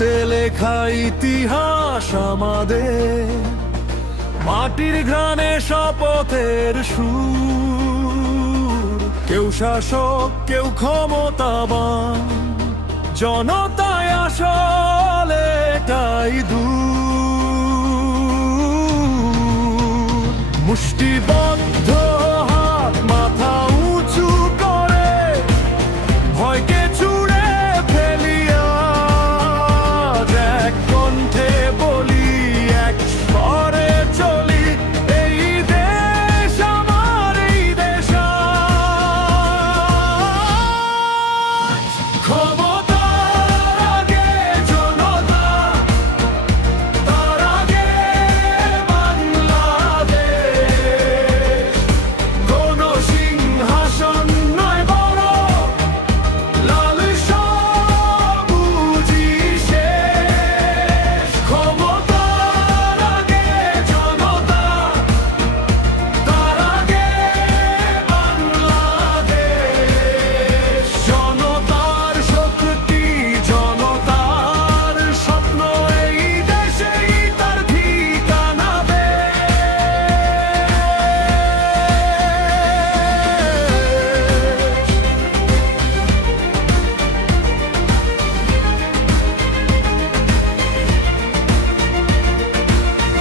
রক্তে লেখা ইতিহাস আমাদের, মাটির ঘ্রাণে শপথের সুর। কেউ শাসক, কেউ ক্ষমতাবান, জনতায় আসলে এটাই দূর। মুষ্টিবদ্ধ হাত, মাথা উঁচু করে ভয়কে ছুড়ে ফেলি আজ। এক কণ্ঠে বলি, এক স্বরে চলি, এই দেশ আমার, এই দেশ আজ। ক্ষমতার আগে জনতা, তার আগে বাংলাদেশ। কোনো সিংহাসন নয় বড়, লাল সবুজই শেষ। ক্ষমতার আগে জনতা, তার আগে বাংলাদেশ। জনতার শক্তি, জনতার স্বপ্ন, এই দেশেই তার ঠিকানা বেশ।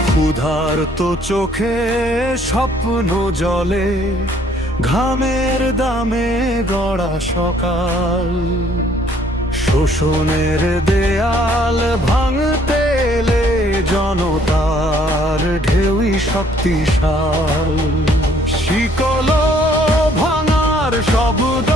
ক্ষুধার্ত চোখে স্বপ্ন জলে, ঘামের দামে গড়া সকাল। শোষণের দেয়াল ভাঙতে এলে জনতার ঢেউই শক্তিশাল। শিকল ভাঙার শব্দ